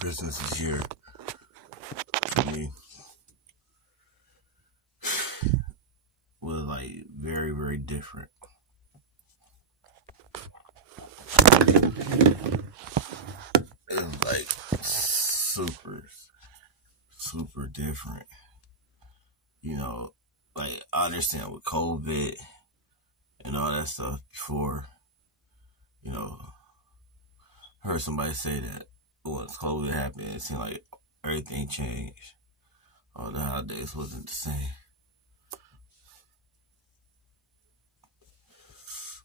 Christmas is here for me. Was like very, very different. It was like super different. You know, like I understand with COVID and all that stuff before, you know, I heard somebody say that once COVID happened, it seemed like everything changed. All the holidays wasn't the same.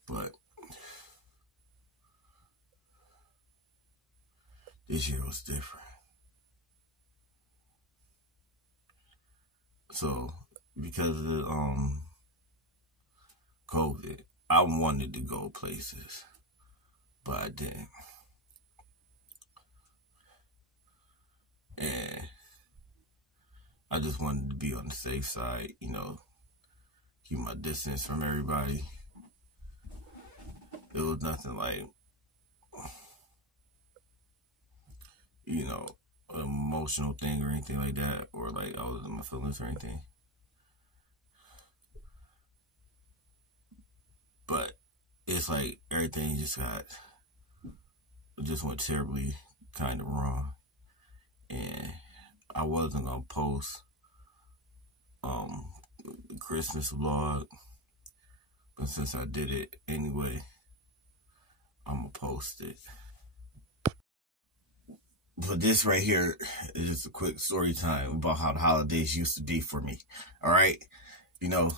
But this year was different. So because of the COVID, I wanted to go places, but I didn't. And I just wanted to be on the safe side, you know, keep my distance from everybody. There was nothing like, you know, an emotional thing or anything like that, or like I was in my feelings or anything. But it's like everything just went terribly kind of wrong. And I wasn't gonna post the Christmas vlog, but since I did it anyway, I'm gonna post it. But this right here is just a quick story time about how the holidays used to be for me. All right, you know,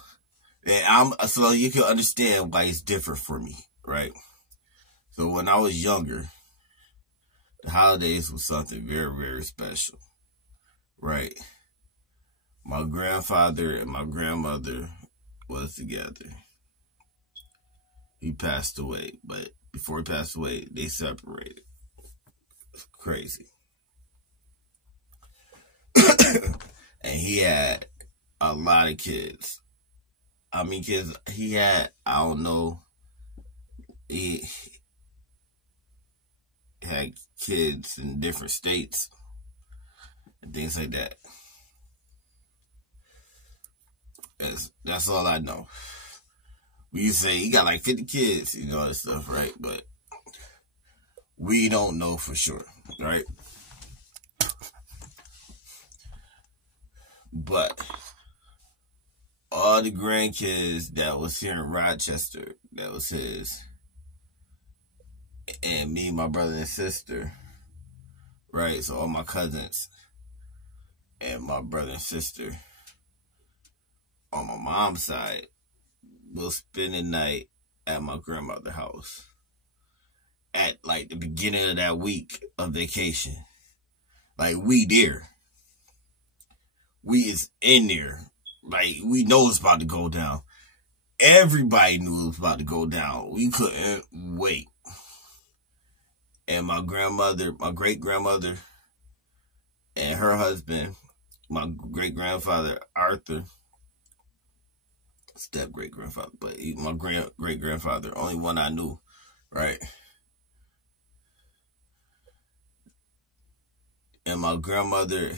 and so you can understand why it's different for me, right? So when I was younger, the holidays was something very, very special, right? My grandfather and my grandmother was together. He passed away, but before he passed away, they separated. It's crazy. And he had a lot of kids. I mean, kids, he had, I don't know, he had kids in different states and things like that. That's all I know. We used to say he got like 50 kids, you know, that stuff, right? But we don't know for sure, right? But all the grandkids that was here in Rochester, that was his, and me, my brother and sister, right? So all my cousins and my brother and sister on my mom's side will spend the night at my grandmother's house at like the beginning of that week of vacation. Like we there. We is in there. Like we know it's about to go down. Everybody knew it was about to go down. We couldn't wait. And my grandmother, my great-grandmother, and her husband, my great-grandfather, Arthur, step-great-grandfather, but my great-grandfather, only one I knew, right? And my grandmother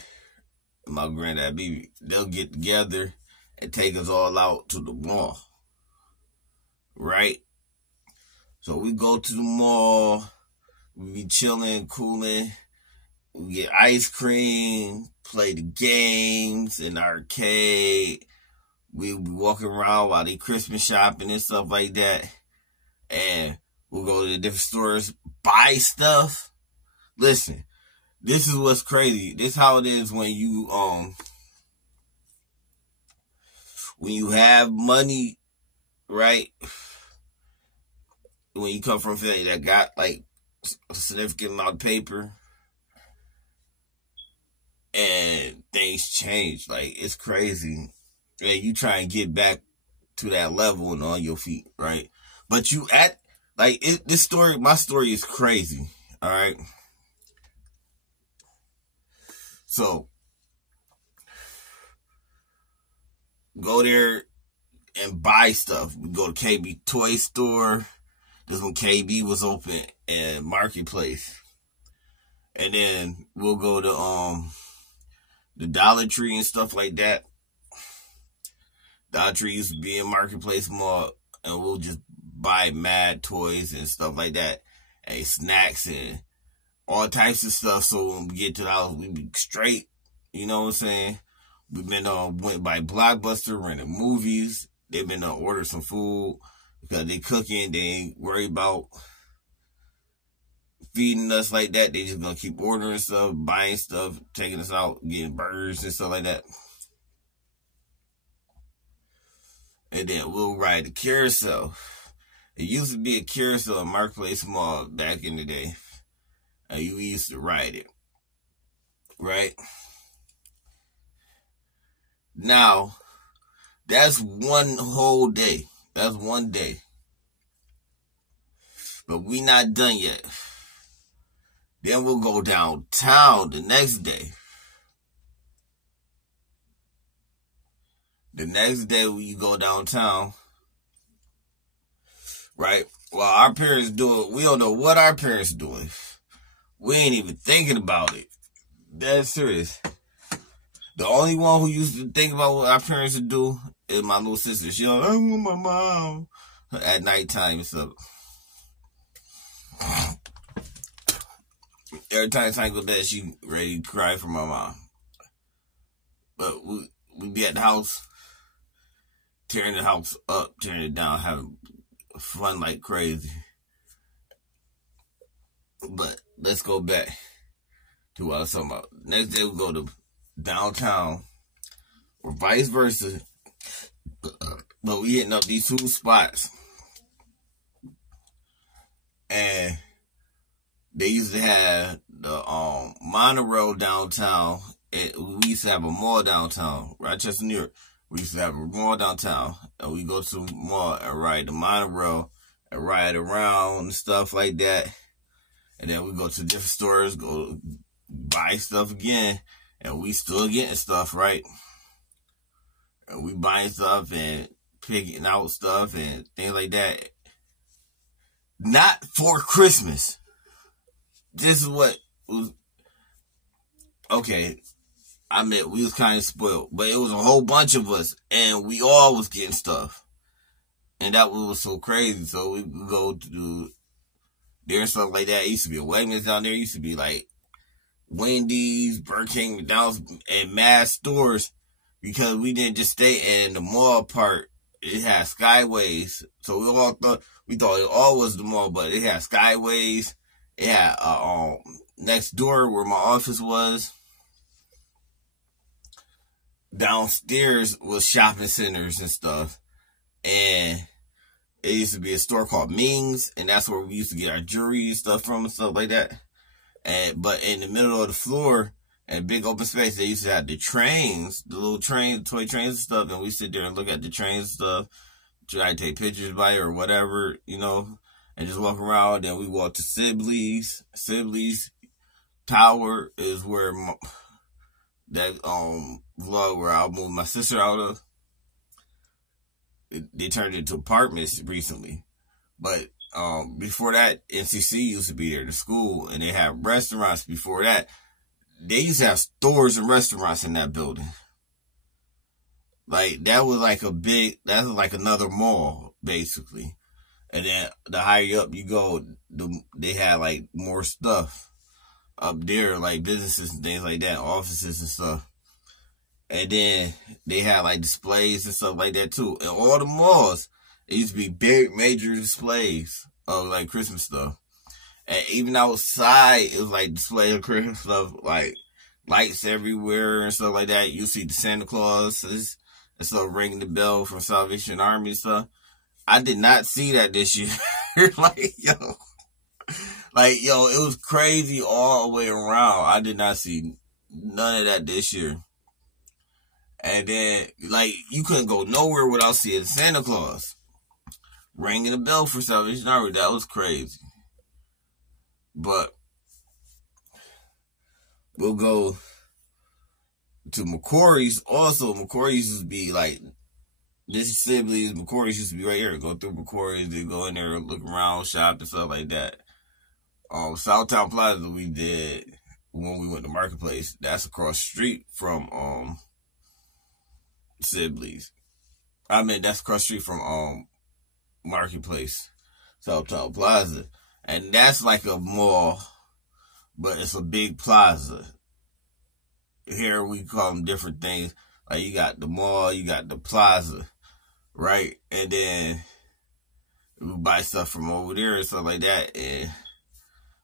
and my granddad, baby, they'll get together and take us all out to the mall, right? So we go to the mall, we be chilling, cooling, we get ice cream, play the games in the arcade. We'll be walking around while they Christmas shopping and stuff like that. And we'll go to the different stores, buy stuff. Listen, this is what's crazy. This is how it is when you have money, right? When you come from a family that got like a significant amount of paper and things change. Like, it's crazy. And you try and get back to that level and on your feet, right? But Like, my story is crazy. All right. So, go there and buy stuff. We go to KB Toy Store. This when KB was open and Marketplace. And then we'll go to the Dollar Tree and stuff like that. Dollar Tree used to be in Marketplace Mall, and we'll just buy mad toys and stuff like that, and snacks and all types of stuff. So when we get to the house, we be straight. You know what I'm saying? We've been went by Blockbuster, rented movies. They've been order some food because they cooking. They ain't worried about feeding us like that. They just gonna keep ordering stuff, buying stuff, taking us out, getting burgers and stuff like that. And then we'll ride the carousel. It used to be a carousel in Marketplace Mall back in the day. And we used to ride it. Right? Now, that's one whole day. That's one day. But we not done yet. Then we'll go downtown the next day. The next day when you go downtown, right? Well, our parents do it. We don't know what our parents doing. We ain't even thinking about it. That's serious. The only one who used to think about what our parents would do is my little sister. She like, I want my mom at nighttime and stuff. Every time I go to bed, she ready to cry for my mom. But we be at the house, tearing the house up, tearing it down, having fun like crazy. But let's go back to what I was talking about. Next day we go to downtown, or vice versa. But we hitting up these two spots. And they used to have the monorail downtown. We used to have a mall downtown, Rochester, New York. We used to have a mall downtown, and we go to the mall and ride the monorail and ride around and stuff like that. And then we go to different stores, go buy stuff again, and we still getting stuff, right? And we buying stuff and picking out stuff and things like that. Not for Christmas. This is what was, okay, I admit we was kind of spoiled, but it was a whole bunch of us, and we all was getting stuff. And that was so crazy. So we would go to there and stuff like that. It used to be a Wegmans down there. It used to be like Wendy's, Burger King, McDonald's, and mass stores, because we didn't just stay in the mall part. It had Skyways. So we thought it all was the mall, but it had Skyways. It had next door where my office was. Downstairs was shopping centers and stuff. And it used to be a store called Ming's, and that's where we used to get our jewelry and stuff from and stuff like that. But in the middle of the floor, and big open space, they used to have the trains, the little trains, toy trains and stuff, and we sit there and look at the trains and stuff, try to take pictures by it or whatever, you know, and just walk around. Then we walk to Sibley's. Sibley's Tower is where that vlog where I moved my sister out of. They turned it into apartments recently. But before that, NCC used to be there, the school, and they had restaurants before that. They used to have stores and restaurants in that building. Like, that was like that was like another mall, basically. And then the higher up you go, they had like more stuff up there, like businesses and things like that, offices and stuff. And then they had like displays and stuff like that too. And all the malls, it used to be big, major displays of like Christmas stuff. And even outside, it was like display of Christmas stuff, like lights everywhere and stuff like that. You see the Santa Clauses and stuff ringing the bell from Salvation Army and stuff. I did not see that this year. Like, yo, it was crazy all the way around. I did not see none of that this year. And then, like, you couldn't go nowhere without seeing Santa Claus. ringing the bell for Salvation Army. That was crazy. But we'll go to McCory's. Also, McCory's used to be like, this Sibley's, McCory's used to be right here. Go through McCory's, they go in there, look around, shop and stuff like that. Southtown Plaza we did when we went to Marketplace. That's across the street from Sibley's. I mean, that's across the street from Marketplace, Southtown Plaza. And that's like a mall, but it's a big plaza. Here we call them different things. Like you got the mall, you got the plaza, right? And then we buy stuff from over there and stuff like that.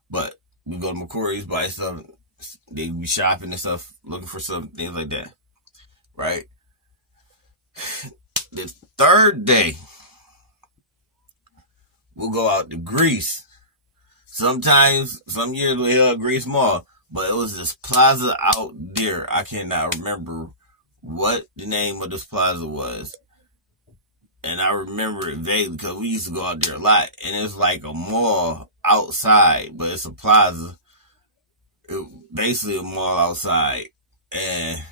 But we go to McCory's, buy stuff. They be shopping and stuff, looking for some things like that, right? The third day, we'll go out to Greece. Sometimes, some years we held Greece Mall, but it was this plaza out there. I cannot remember what the name of this plaza was. And I remember it vaguely because we used to go out there a lot. And it's like a mall outside, but it's a plaza. Basically a mall outside. And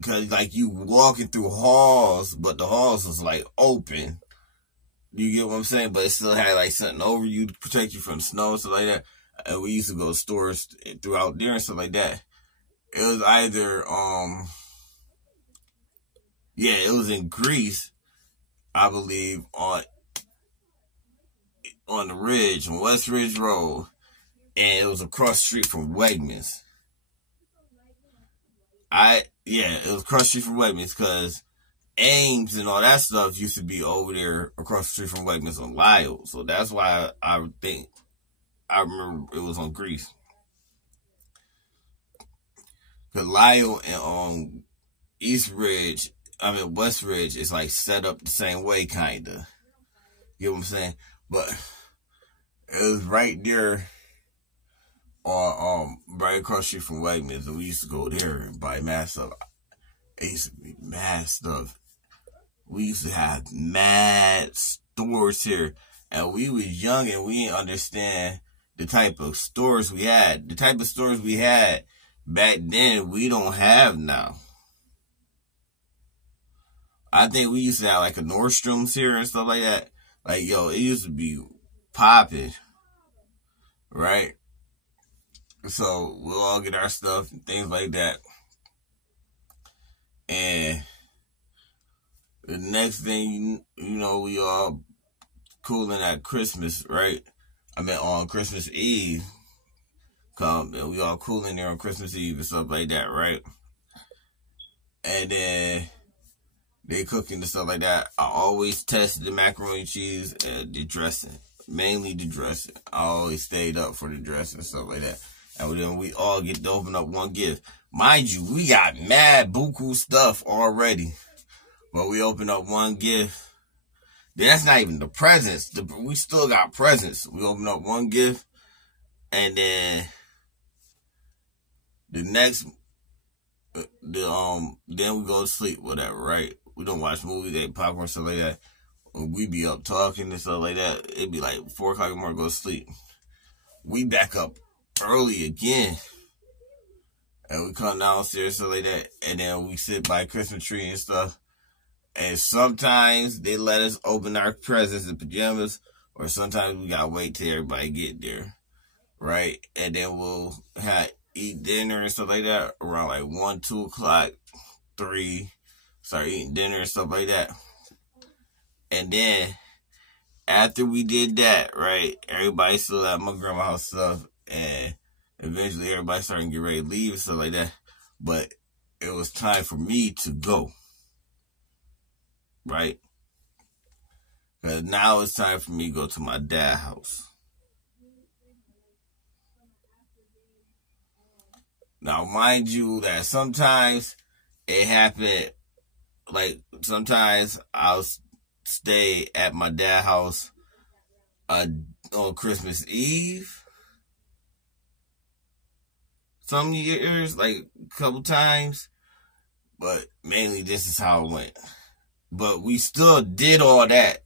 because like you walking through halls, but the halls was like open. You get what I'm saying? But it still had like something over you to protect you from snow and stuff like that. And we used to go to stores throughout there and stuff like that. It was either, it was in Greece, I believe, on the Ridge, on West Ridge Road. And it was across the street from Wegmans. It was across the street from Wegmans because Ames and all that stuff used to be over there across the street from Wegmans on Lyle. So that's why I remember it was on Greece. Because Lyle and West Ridge is like set up the same way, kind of. You know what I'm saying? But it was right there right across the street from Wegmans, and we used to go there and buy mad stuff. It used to be mad stuff. We used to have mad stores here, and we was young and we didn't understand the type of stores we had. The type of stores we had back then, we don't have now. I think we used to have like a Nordstrom's here and stuff like that. Like, yo, it used to be popping, right? So we'll all get our stuff and things like that. And the next thing, you know, we all cooling at Christmas, right? I mean, on Christmas Eve. And we all cooling there on Christmas Eve and stuff like that, right? And then they cooking and stuff like that. I always tested the macaroni and cheese and the dressing. Mainly the dressing. I always stayed up for the dressing and stuff like that. And then we all get to open up one gift. Mind you, we got mad buku stuff already. But we open up one gift. That's not even the presents. We still got presents. We open up one gift. And then the next, then we go to sleep, whatever, right? We don't watch movies, eat popcorn, stuff like that. We be up talking and stuff like that. It'd be like 4 o'clock in the morning, go to sleep. We back up early again. And we come downstairs, stuff like that. And then we sit by a Christmas tree and stuff. And sometimes they let us open our presents in pajamas. Or sometimes we gotta wait till everybody get there. Right? And then we'll eat dinner and stuff like that around like 1, 2 o'clock, 3. Start eating dinner and stuff like that. And then after we did that, right, everybody still at my grandma's house stuff, and eventually everybody started to get ready to leave and stuff like that. But it was time for me to go, right? Because now it's time for me to go to my dad's house. Now, mind you that sometimes it happened, like sometimes I'll stay at my dad's house on Christmas Eve. Some years, like a couple times. But mainly this is how it went. But we still did all that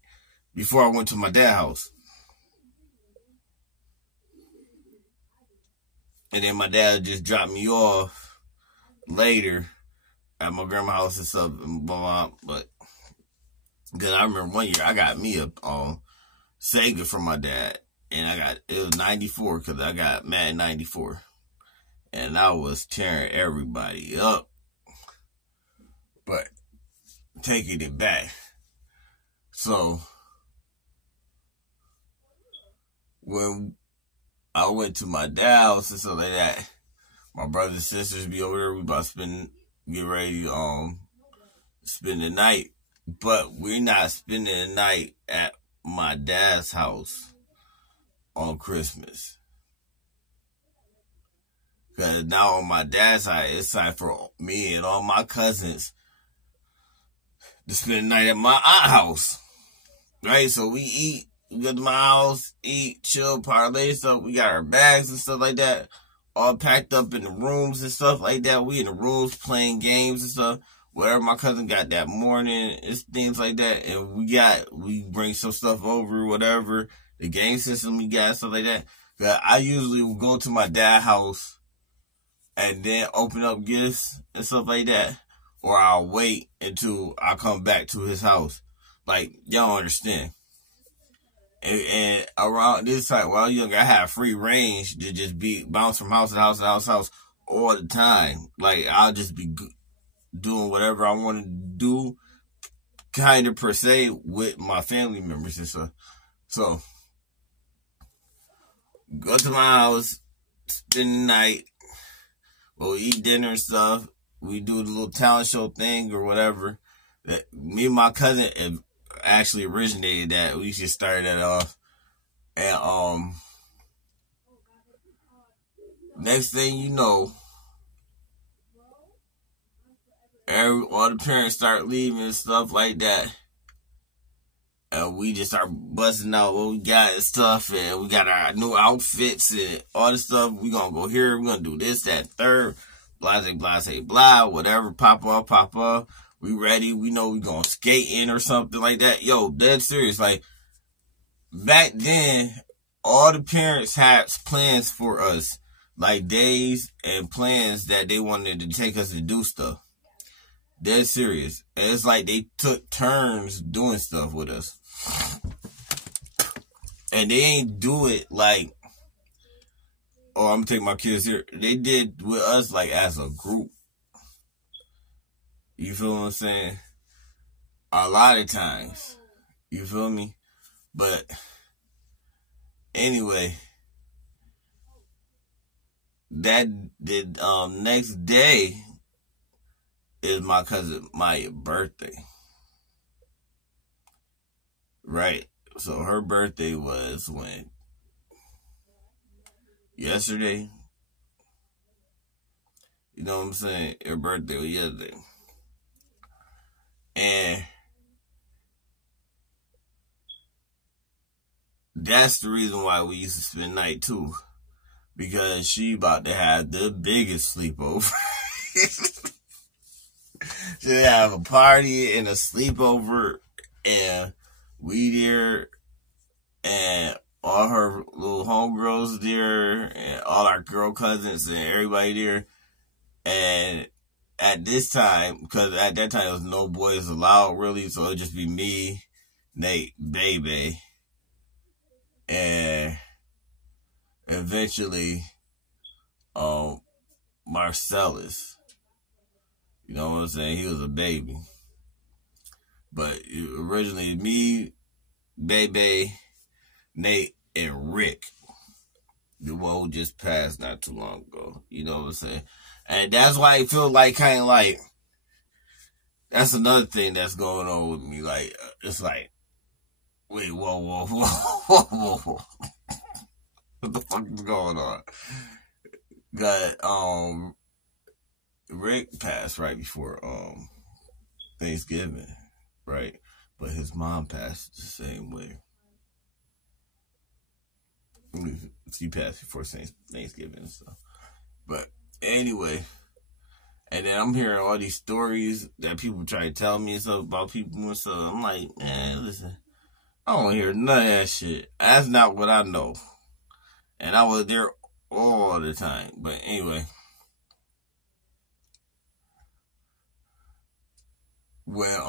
before I went to my dad's house. And then my dad just dropped me off later at my grandma's house and stuff, and blah, blah. But because I remember one year I got me a Sega from my dad, and it was 94 because I got Madden 94, and I was tearing everybody up, but taking it back. So when I went to my dad's house and stuff like that, my brothers and sisters be over there. We about to get ready to spend the night. But we're not spending the night at my dad's house on Christmas. Because now on my dad's side, it's time for me and all my cousins to spend the night at my aunt's house. Right? So we eat, we go to my house, eat, chill, parlay stuff. We got our bags and stuff like that, all packed up in the rooms and stuff like that. We in the rooms playing games and stuff. Whatever my cousin got that morning, it's things like that. And we bring some stuff over, whatever. The game system we got, stuff like that. But I usually will go to my dad's house and then open up gifts and stuff like that. Or I'll wait until I come back to his house. Like, y'all understand. And around this time, while I was younger, I had free range to just bounce from house to house to house to house all the time. Like, I'll just be doing whatever I want to do, kind of per se, with my family members and stuff. So, go to my house, spend the night, we'll eat dinner and stuff. We do the little talent show thing or whatever. That me and my cousin actually originated that. We just started that off. And next thing you know, all the parents start leaving and stuff like that. And we just start busting out what we got and stuff. And we got our new outfits and all this stuff. We gonna go here. We're gonna do this, that, third. Blase, blase, blah. Whatever. Pop up. We ready. We know we gonna skate in or something like that. Yo, dead serious. Like, back then, all the parents had plans for us. Like, days and plans that they wanted to take us to do stuff. Dead serious. And it's like they took turns doing stuff with us. And they ain't do it like, oh, I'm taking my kids here. They did with us like as a group. You feel what I'm saying? A lot of times. You feel me? But anyway, that did next day is my cousin Maya's birthday. Right. So her birthday was when? Yesterday. You know what I'm saying? Her birthday was yesterday. And that's the reason why we used to spend night too. Because she about to have the biggest sleepover. She have a party and a sleepover, and we there, and all her little homegirls there, and all our girl cousins and everybody there. And at this time, because at that time there was no boys allowed really, so it'd just be me, Nate, Baby, and eventually Marcellus. You know what I'm saying? He was a baby. But originally me, Baby, Nate, and Rick. The one who just passed not too long ago. You know what I'm saying? And that's why I feel like kind of like, that's another thing that's going on with me. Like, it's like, wait, whoa. What the fuck is going on? Got, Rick passed right before Thanksgiving, right? But his mom passed the same way. She passed before Thanksgiving and stuff. But anyway, and then I'm hearing all these stories that people try to tell me and stuff about people and stuff. I'm like, man, listen, I don't hear none of that shit. That's not what I know. And I was there all the time. But anyway. When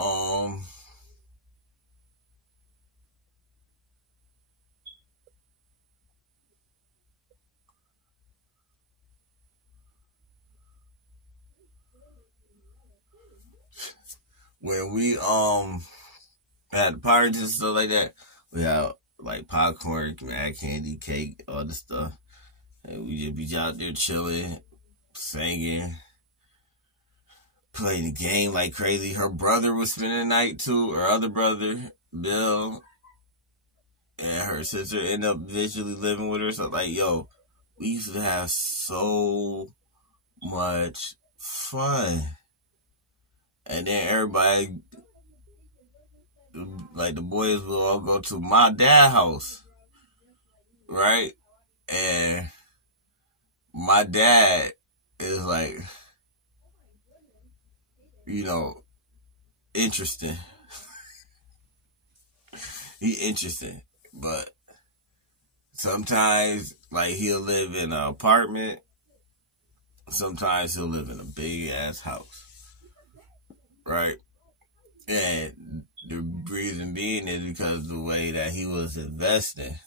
when we had the parties and stuff like that, we had like popcorn, mad candy, cake, all this stuff. And we just be out there chilling, singing, playing the game like crazy. Her brother was spending the night too, her other brother, Bill, and her sister ended up eventually living with her. So like, yo, we used to have so much fun. And then everybody, like the boys will all go to my dad's house, right? And my dad is like, you know, interesting. He interesting. But sometimes, like, he'll live in an apartment. Sometimes he'll live in a big-ass house. Right? And the reason being is because of the way that he was investing.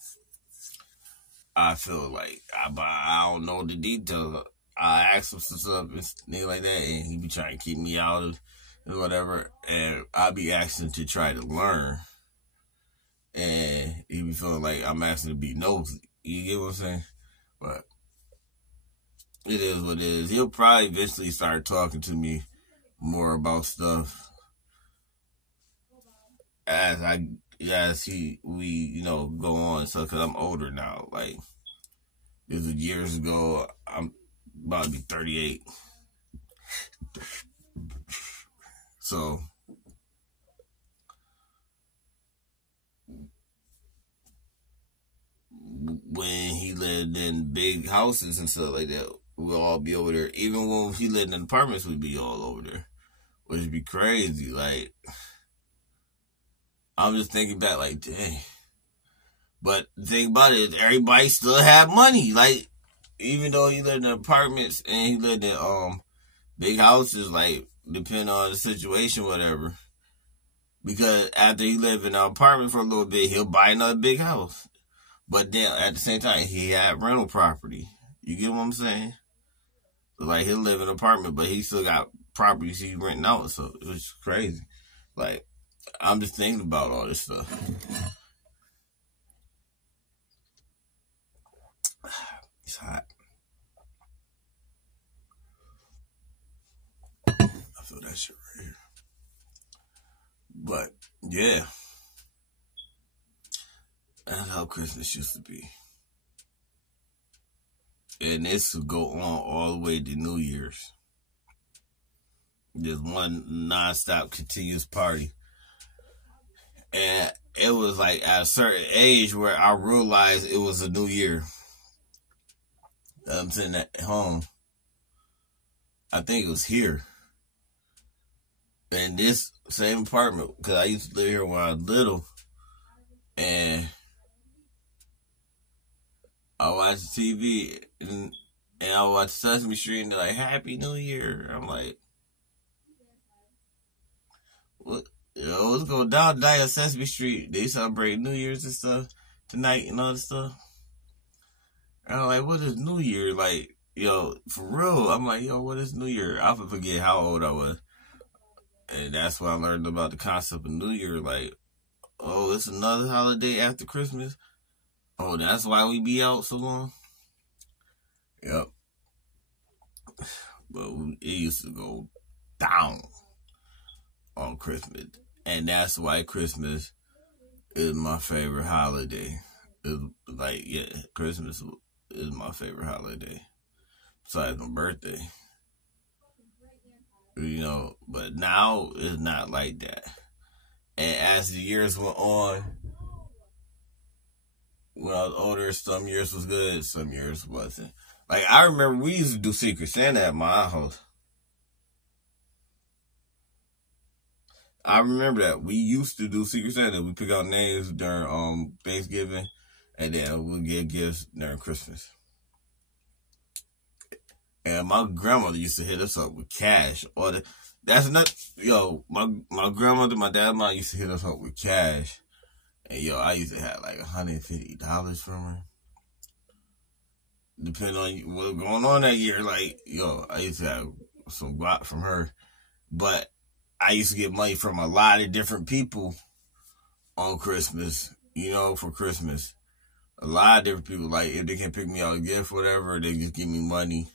I feel like, I don't know the details. I ask him some stuff and things like that, and he be trying to keep me out of it, whatever. And I be asking to try to learn. And he be feeling like I'm asking to be nosy. You get what I'm saying? But it is what it is. He'll probably eventually start talking to me more about stuff we, you know, go on. So, cause I'm older now. Like, this was years ago. I'm about to be 38. So, when he lived in big houses and stuff like that, we'll all be over there. Even when he lived in apartments, we'd be all over there. Which would be crazy. Like, I'm just thinking back, like, dang. But the thing about it is, everybody still had money. Like, even though he lived in apartments and he lived in big houses, like, depending on the situation, whatever. Because after he lived in an apartment for a little bit, he'll buy another big house. But then, at the same time, he had rental property. You get what I'm saying? So, like, he'll live in an apartment, but he still got properties he's renting out. So, it was crazy. Like, I'm just thinking about all this stuff. It's hot. I feel that shit right here. But, yeah. That's how Christmas used to be. And this would go on all the way to New Year's. Just one non-stop continuous party. And it was like at a certain age where I realized it was a new year. I'm sitting at home. I think it was here. In this same apartment, because I used to live here when I was little. And I watched TV and I watched Sesame Street and they're like, Happy New Year. I'm like, what? Yo, let's go down tonight on Sesame Street. They celebrate New Year's and stuff tonight and all this stuff. And I'm like, what is New Year? Like, yo, for real. I'm like, yo, what is New Year? I forget how old I was. And that's when I learned about the concept of New Year. Like, oh, it's another holiday after Christmas. Oh, that's why we be out so long? Yep. But it used to go down on Christmas. And that's why Christmas is my favorite holiday. It's like, yeah, Christmas is my favorite holiday. Besides my birthday. You know, but now it's not like that. And as the years went on, when I was older, some years was good, some years wasn't. Like, I remember we used to do Secret Santa at my house. I remember that. We used to do Secret Santa. We pick out names during Thanksgiving, and then we'll get gifts during Christmas. And my grandmother used to hit us up with cash. That's not, my grandmother, my dad, mom used to hit us up with cash. And I used to have like $150 from her. Depending on what's going on that year, like, I used to have some guap from her. But I used to get money from a lot of different people on Christmas, for Christmas. A lot of different people, like, if they can pick me out a gift or whatever, they just give me money.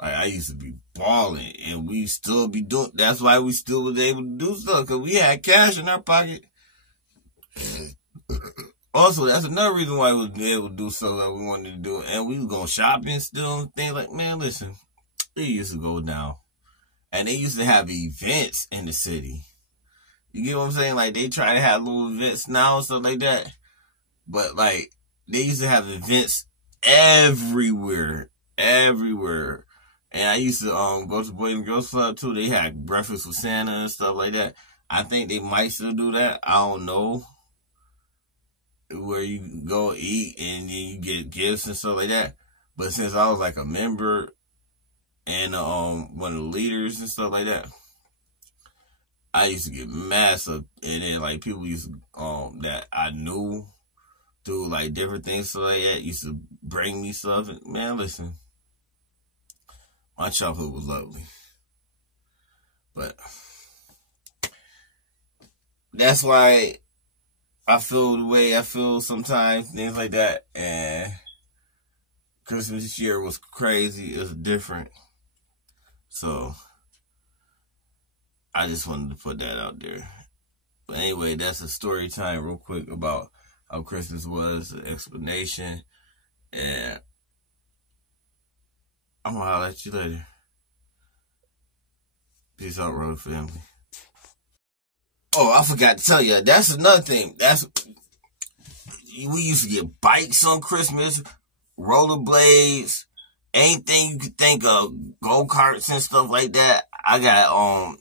Like, I used to be balling, and we still be doing, that's why we still was able to do stuff, because we had cash in our pocket. Also, that's another reason why we was able to do stuff that we wanted to do, and we was going shopping still, and things like, man, listen, it used to go down. And they used to have events in the city. You get what I'm saying? Like, they try to have little events now and stuff like that. But, like, they used to have events everywhere. And I used to go to Boys and Girls Club, too. They had breakfast with Santa and stuff like that. I think they might still do that. I don't know. Where you can go eat and then you get gifts and stuff like that. But since I was, like, a member and one of the leaders and stuff like that, I used to get massive. And then, like, people used to, that I knew do, like, different things so like that, used to bring me stuff. And, man, listen. My childhood was lovely. But that's why I feel the way I feel sometimes, things like that. And Christmas this year was crazy. It was different. So I just wanted to put that out there. But anyway, that's a story time real quick about how Christmas was, an explanation. And I'm going to holler at you later. Peace out, Road family. Oh, I forgot to tell you, that's another thing. We used to get bikes on Christmas, rollerblades, anything you could think of, go-karts and stuff like that. I got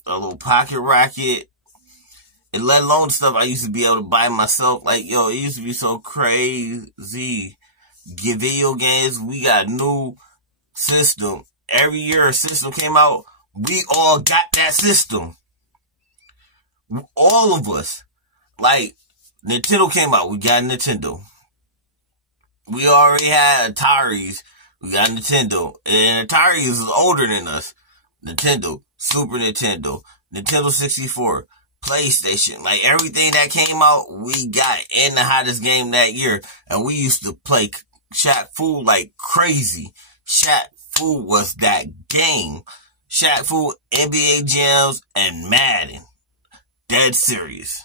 a little pocket rocket. And let alone stuff I used to be able to buy myself. Like, it used to be so crazy. Get video games. We got a new system. Every year a system came out, we all got that system. All of us. Like, Nintendo came out, we got Nintendo. We already had Ataris, we got Nintendo. And Atari is older than us. Nintendo, Super Nintendo, Nintendo 64, PlayStation, like everything that came out, we got in the hottest game that year. And we used to play Shaq Fu like crazy. Shaq Fu was that game. Shaq Fu, NBA Jams, and Madden. Dead serious.